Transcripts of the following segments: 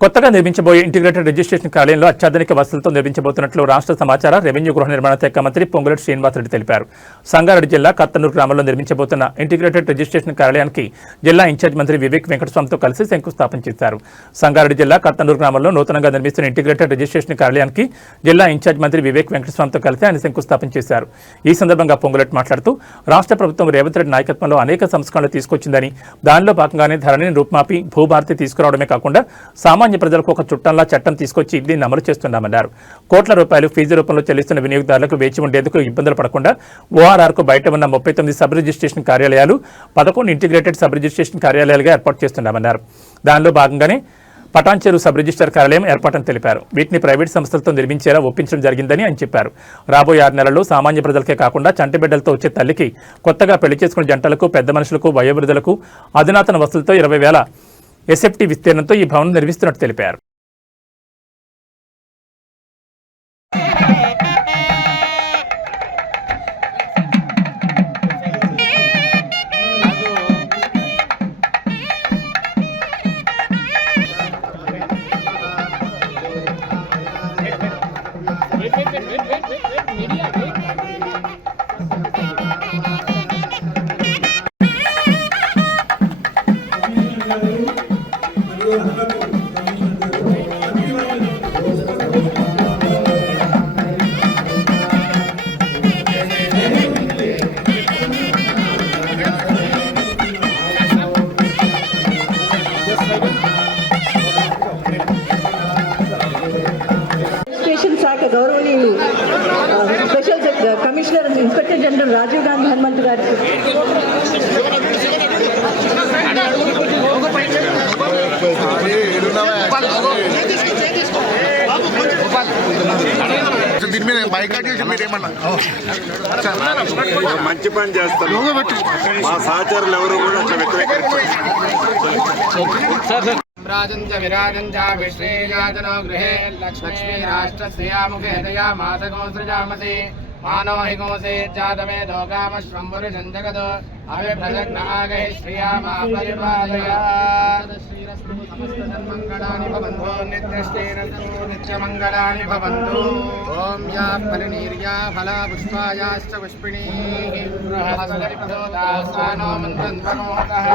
కొత్తగా నిర్మించబోయే integrated registration కార్యాలయంలో అత్యాధునిక వసతులతో నిర్మించబోతున్నట్లు రాష్ట్ర సమాచార రెవెన్యూ గృహ నిర్మాణ శాఖ మంత్రి పొంగులేటి శ్రీనివాసరెడ్డి తెలిపారు. సంగారెడ్డి జిల్లా కత్తనూరు గ్రామంలో నిర్మించబోతున్న ఇంటిగ్రేటెడ్ రిజిస్ట్రేషన్ కార్యాలయానికి జిల్లా ఇన్ఛార్జ్ మంత్రి వివేక్ వెంకటస్వామితో కలిసి శంకుస్థాపన చేశారు. సంగారెడ్డి జిల్లా కత్తనూరు గ్రామంలో నూతనంగా నిర్మిస్తున్న ఇంటిగ్రేటెడ్ రిజిస్ట్రేషన్ కార్యాలయానికి జిల్లా ఇన్ఛార్జ్ మంత్రి వివేక్ వెంకటస్వామితో కలిసి ఆయన శంకుస్థాపన చేశారు. ఈ సందర్భంగా పొంగులేటి మాట్లాడుతూ రాష్ట్ర ప్రభుత్వం రేవంత్ రెడ్డి నాయకత్వంలో అనేక సంస్కరణలు తీసుకొచ్చిందని, దానిలో భాగంగానే ధరణిని రూపుమాపి భూభారతి తీసుకురావడమే కాకుండా సామాన్య ప్రజలకు ఒక చుట్టంలా చట్టం తీసుకొచ్చి దీన్ని అమలు చేస్తున్నామన్నారు. కోట్ల రూపాయలు ఫీజు రూపంలో చెల్లిస్తున్న వినియోగదారులకు వేచి ఉండేందుకు ఇబ్బందులు పడకుండా ఓఆర్ఆర్కు బయట ఉన్న 39 సబ్ రిజిస్ట్రేషన్ కార్యాలయాలు 11 ఇంటిగ్రేటెడ్ సబ్ రిజిస్ట్రేషన్ కార్యాలయాలుగా ఏర్పాటు చేస్తున్నామన్నారు. దానిలో భాగంగానే పటాన్చెరు సబ్ రిజిస్టర్ కార్యాలయం ఏర్పాటని తెలిపారు. వీటిని ప్రైవేట్ సంస్థలతో నిర్మించేలా ఒప్పించడం జరిగిందని ఆయన చెప్పారు. రాబోయే 6 నెలల్లో సామాన్య ప్రజలకే కాకుండా చంటిబిడ్డలతో వచ్చే తల్లికి, కొత్తగా పెళ్లి చేసుకున్న జంటలకు, పెద్ద మనుషులకు, వయోవృద్ధులకు అధునాతన వసతులతో 20,000 ఎస్ఎఫ్టీ విస్తీర్ణంతో ఈ భవనం నిర్మిస్తున్నట్టు తెలిపారు. గౌరవనీయులు special commissioner inspector general Rajiv Gandhi Hanumanthu గారు మంచి పని చేస్తారు. మా సహచరులు ఎవరు కూడా అట్లా వ్యతిరేకించారు. రాజంచ విరాజంచ విశ్రేయాజనో గృహే లక్ష్మీ రాష్ట్రశ్రియాముఖే దయా మాసగో సృజామసి మానో హిగోసే జాతమే లోకామశ్వంపురుషం జగదో అవిభ్రజగ్నాగై శ్రియామా పరిపాలయ మంగళాని భవంతు నిత్యశ్రీరస్తు నిత్యమంగళాని భవంతు. ఓం యా ఫలనీర్యా ఫలా పుష్పాయాశ్చ పుష్పిణీః బృహస్పతిర్భూతాస్థానో మంత్రన్వమోదః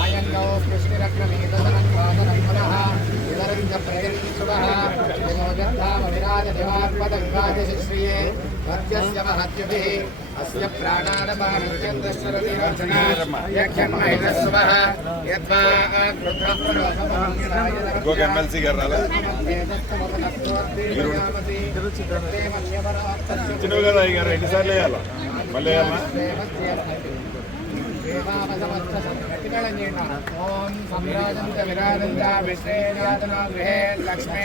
ఆయంగో కృష్ణరత్నమేతనం పాదనం పునః వివరంజ ప్రజనీసువః వినోదత్తామవిరాజ దేవాత్మదంగాజశ్రియే సత్యస్య మహత్యుభిః అస్య ప్రాణాదపానత్యంతశ్వరతిరచనా యక్షన్మైనస్సువః యద్వా ఇంకొక ఎమ్మెల్సీ గారు రాలే చిన్నవి కదా ఈ గారు ఎన్నిసార్లు వేయాలా? మళ్ళీ వేయాలా? ఓం సంరాజంచ విరాజంచ విశ్రేయాజనో గృహే లక్ష్మీ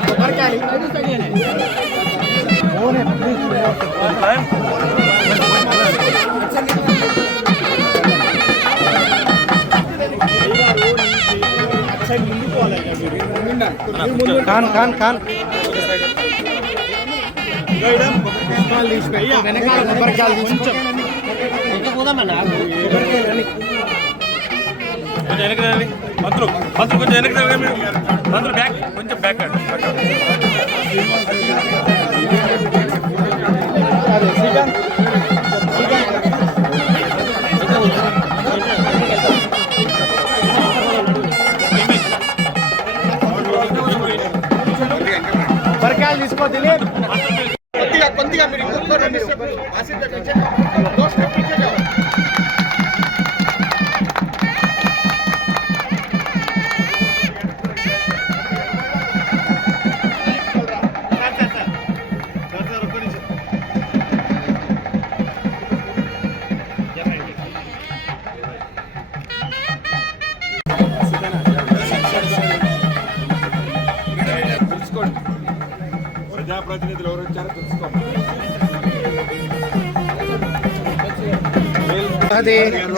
ఖాన్ మంత్రులు కొంచెం వెనక్కి మంత్రులు బ్యాక్ కొంచెం బ్యాక్ పరికాలు తీసుకోవాలి కొద్దిగా మీరు ఇంకొక ప్రజాప్రతినిధులు ఎవరు వచ్చారో తెలుసుకోండి.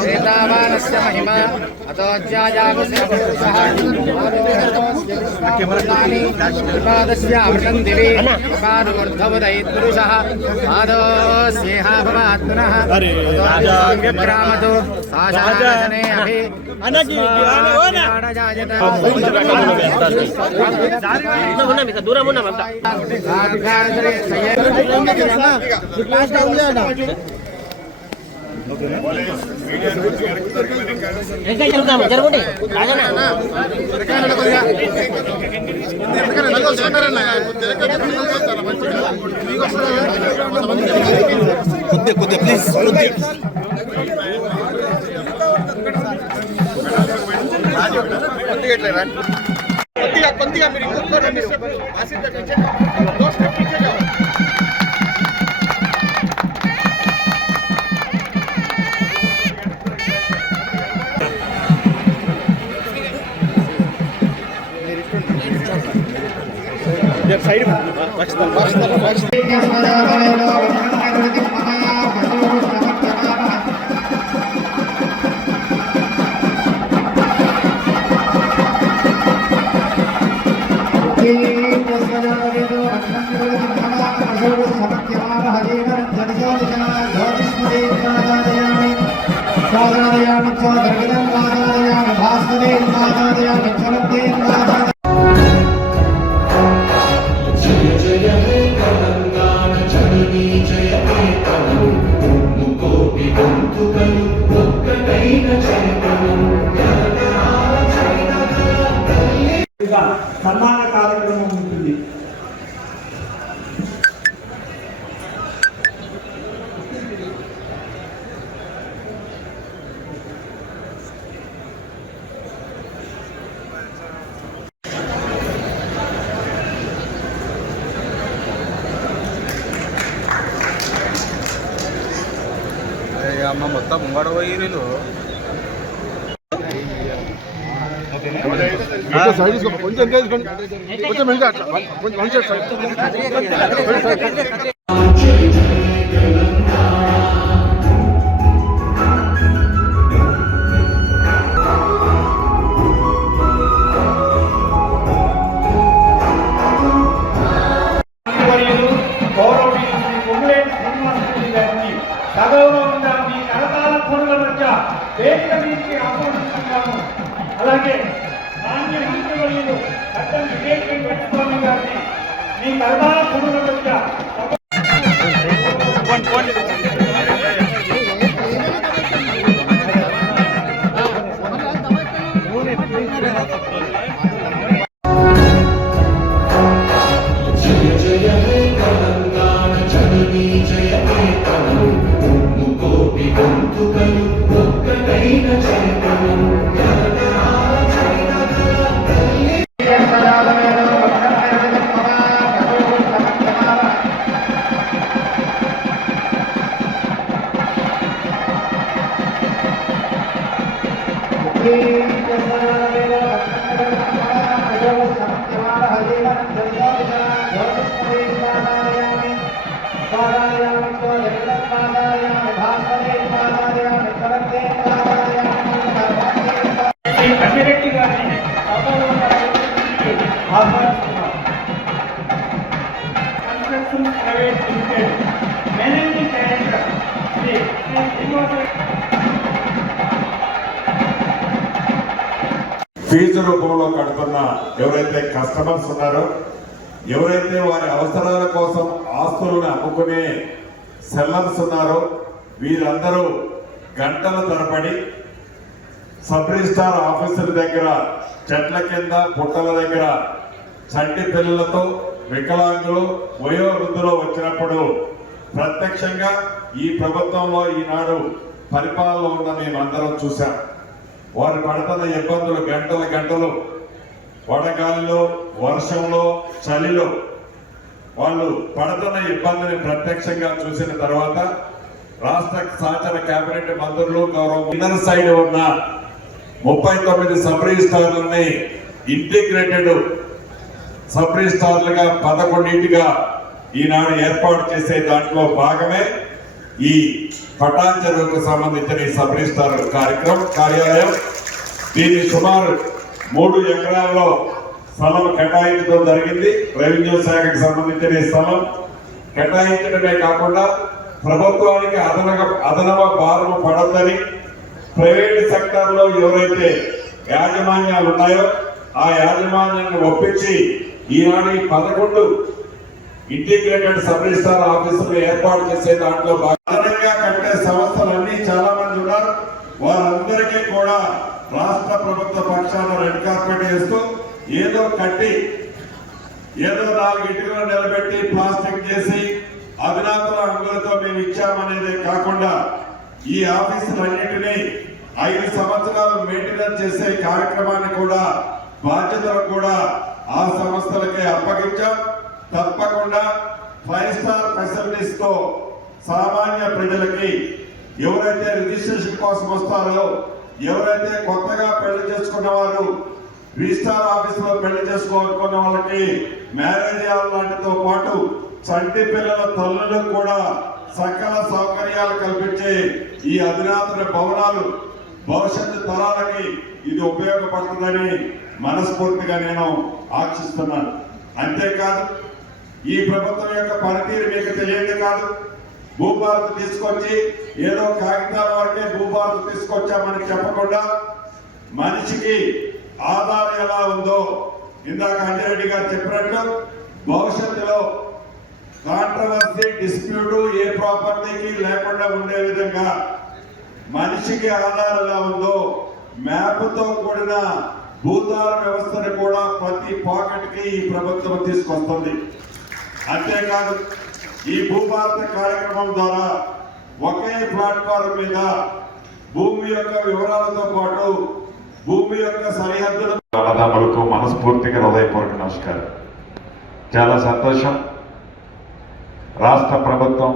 సేతావానస్య మహిమ अतोज्यायामस्य पुरुषः पादस्य अमृतं दिवि पादमूर्धवदयित्पुरुषः पादस्येहा भवात्मनः अतोज्याग्रामतो साशासने अभि దూరం ఉన్నామంతా జరుగుండి కొద్దిగా ప్లీజ్ కొద్దిగా మీరు ఇంకొక రెండు స్టెప్పులు ఆశీర్వాద టీచర్ స్టెప్ టీచర్ సైడ్ సన్మాన కార్యక్రమం ఉంటుంది. అమ్మ మొత్తం ముంగడ పోయి వీళ్ళు కొంచెం కొంచెం వన్ సైడ్ సైడ్ అలాగే నాణ్య మంత్రివర్యులు చట్టం విజయ్ వెంకటస్వామి గారిని మీ కర్మాల పనుల మధ్య ఫీజు రూపంలో కడుతున్న ఎవరైతే కస్టమర్స్ ఉన్నారో, ఎవరైతే వారి అవసరాల కోసం ఆస్తులను అమ్ముకునే సెల్లర్స్ ఉన్నారో, వీరందరూ గంటల తరబడి సబ్ రిజిస్ట్రార్ ఆఫీసుల దగ్గర చెట్ల కింద పుట్టల దగ్గర చంటి పిల్లలతో వికలాంగులు వయోవృద్ధులు వచ్చినప్పుడు ప్రత్యక్షంగా ఈ ప్రభుత్వంలో ఈనాడు పరిపాలన ఉన్న మేమందరం చూసాం. వారు పడుతున్న ఇబ్బందులు గంటల గంటలు వడగాలిలో, వర్షంలో, చలిలో వాళ్ళు పడుతున్న ఇబ్బందిని ప్రత్యక్షంగా చూసిన తర్వాత రాష్ట్ర సహచర కేబినెట్ మంత్రులు గౌరవ ఇన్నర్ సైడ్ ఉన్న 39 సబ్ రిజిస్ట్రార్లని ఇంటిగ్రేటెడ్ సబ్ రిజిస్ట్రార్లుగా 11గా ఈనాడు ఏర్పాటు చేసే దాంట్లో భాగమే ఈ పటాన్ చెరువుకు సంబంధించిన ఈ సబ్ రిజిస్ట్రార్ కార్యాలయం. దీన్ని సుమారు 3 ఎకరాల్లో స్థలం కేటాయించడం జరిగింది. రెవెన్యూ శాఖకు సంబంధించిన ఈ స్థలం కేటాయించడమే కాకుండా ప్రభుత్వానికి అదనపు భారం పడద్దని ప్రైవేట్ సెక్టర్ లో ఎవరైతే యాజమాన్యాలు ఉన్నాయో ఆ యాజమాన్యాన్ని ఒప్పించి ఈనాడు 11 ఇంటిగ్రేటెడ్ సబ్ రిజిస్ట్రార్ ఆఫీసులు ఏర్పాటు చేసే దాంట్లో అదనంగా కట్టే సంస్థలన్నీ చాలా మంది ఉన్నారు. వారందరికీ కూడా రాష్ట్ర ప్రభుత్వ పక్షాన రెడ్ కార్పెట్ వేస్తూ ఏదో కట్టి ఏదో 4 ఇటుకలు నిలబెట్టి ప్లాస్టిక్ చేసి అధునాతన అంగులతో మేము ఇచ్చామనేదే కాకుండా ఈ ఆఫీసులన్నింటినీ 5 సంవత్సరాలు మెయింటెనెన్స్ చేసే కార్యక్రమాన్ని కూడా బాధ్యతలు కూడా ఆ సంస్థలకే అప్పగించాం. తప్పకుండా 5 స్టార్ ఫెసిలిటీస్ తో సామాన్య ప్రజలకి ఎవరైతే రిజిస్ట్రేషన్ కోసం వస్తారో, ఎవరైతే కొత్తగా పెళ్లి చేసుకున్న వారు రిజిస్ట్రార్ ఆఫీస్ లో పెళ్లి చేసుకోవాలనుకున్న వాళ్ళకి మ్యారేజ్ లాంటితో పాటు చంటి పిల్లల తల్లులకు కూడా సకల సౌకర్యాలు కల్పించే ఈ అధునాతన భవనాలు భవిష్యత్తు తరాలకి ఇది ఉపయోగపడుతుందని మనస్ఫూర్తిగా నేను ఆశిస్తున్నాను. అంతేకాదు ఈ ప్రభుత్వం యొక్క పనితీరు మీకు తెలియదు కాదు. భూభారత్ తీసుకొచ్చి ఏదో కాగితాల వరకే భూభారత్ తీసుకొచ్చామని చెప్పకుండా మనిషికి ఆధారం ఎలా ఉందో ఇందాక అంజిరెడ్డి గారు చెప్పినట్లు భవిష్యత్తులో కాంట్రవర్సీ డిస్ప్యూట్ ఏ ప్రాపర్టీకి లేకుండా ఉండే విధంగా మనిషికి ఆధారం ఎలా ఉందో మ్యాప్తో కూడిన భూతాల వ్యవస్థను కూడా ప్రతి పాకెట్ కి ఈ ప్రభుత్వం తీసుకొస్తుంది. అంతేకాదు ఈ భూభారత కార్యక్రమం ద్వారా ఒకే ప్లాట్ఫారం మీద భూమి యొక్క వివరాలతో పాటు భూమి యొక్క సరిహద్దులు అన్నదమ్ములకు మనస్ఫూర్తిగా హృదయపూర్వక నమస్కారం. చాలా సంతోషం. రాష్ట్ర ప్రభుత్వం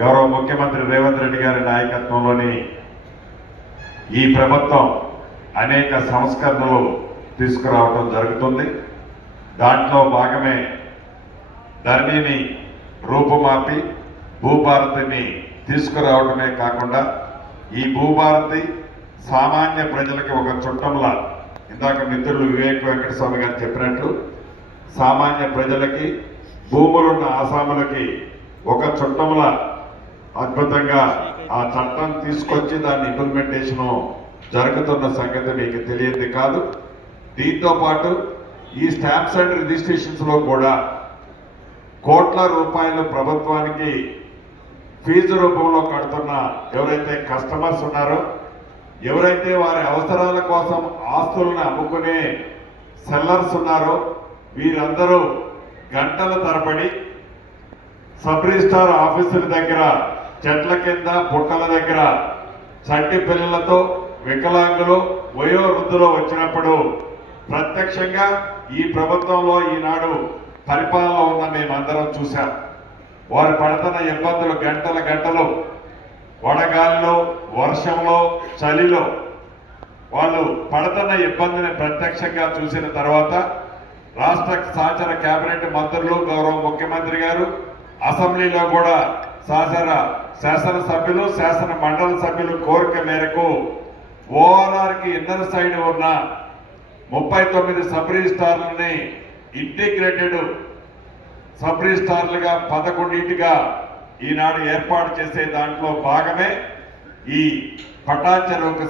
గౌరవ ముఖ్యమంత్రి రేవంత్ రెడ్డి గారి నాయకత్వంలోని ఈ ప్రభుత్వం అనేక సంస్కరణలు తీసుకురావడం జరుగుతుంది. దాంట్లో భాగమే ధరణిని రూపుమాపి భూభారతిని తీసుకురావడమే కాకుండా ఈ భూభారతి సామాన్య ప్రజలకి ఒక చుట్టంలా, ఇందాక మిత్రులు వివేక్ వెంకటస్వామి గారు చెప్పినట్లు సామాన్య ప్రజలకి భూములున్న ఆసాములకి ఒక చుట్టంలా అద్భుతంగా ఆ చట్టం తీసుకొచ్చి దాని ఇంప్లిమెంటేషన్ జరుగుతున్న సంగతి మీకు తెలియదు కాదు. దీంతో పాటు ఈ స్టాంప్స్ అండ్ రిజిస్ట్రేషన్స్ లో కూడా కోట్ల రూపాయలు ప్రభుత్వానికి ఫీజు రూపంలో కడుతున్న ఎవరైతే కస్టమర్స్ ఉన్నారో, ఎవరైతే వారి అవసరాల కోసం ఆస్తులను అమ్ముకునే సెల్లర్స్ ఉన్నారో వీరందరూ గంటల తరబడి సబ్ రిజిస్ట్రార్ ఆఫీసుల దగ్గర చెట్ల కింద పుట్టల దగ్గర చంటి పిల్లలతో వికలాంగులు వయోవృద్ధులు వచ్చినప్పుడు ప్రత్యక్షంగా ఈ ప్రభుత్వంలో ఈనాడు పరిపాలన ఉన్న మేమందరం చూశాం. వారు పడుతున్న ఇబ్బందులు గంటలు వడగాలిలో, వర్షంలో, చలిలో వాళ్ళు పడుతున్న ఇబ్బందిని ప్రత్యక్షంగా చూసిన తర్వాత రాష్ట్ర సహచర కేబినెట్ మంత్రులు, గౌరవ ముఖ్యమంత్రి గారు అసెంబ్లీలో కూడా శాసనసభ్యులు, శాసన మండలి సభ్యులు కోరిక మేరకు ఓఆర్ఆర్ కి ఇన్నర్ సైడ్ ఉన్న 39 సబ్ రిజిస్ట్రార్లని ఇంటిగ్రేటెడ్ సబ్ రిజిస్ట్రార్లుగా 11గా ఈనాడు ఏర్పాటు చేసే దాంట్లో భాగమే ఈ పటాన్ చెరువుకు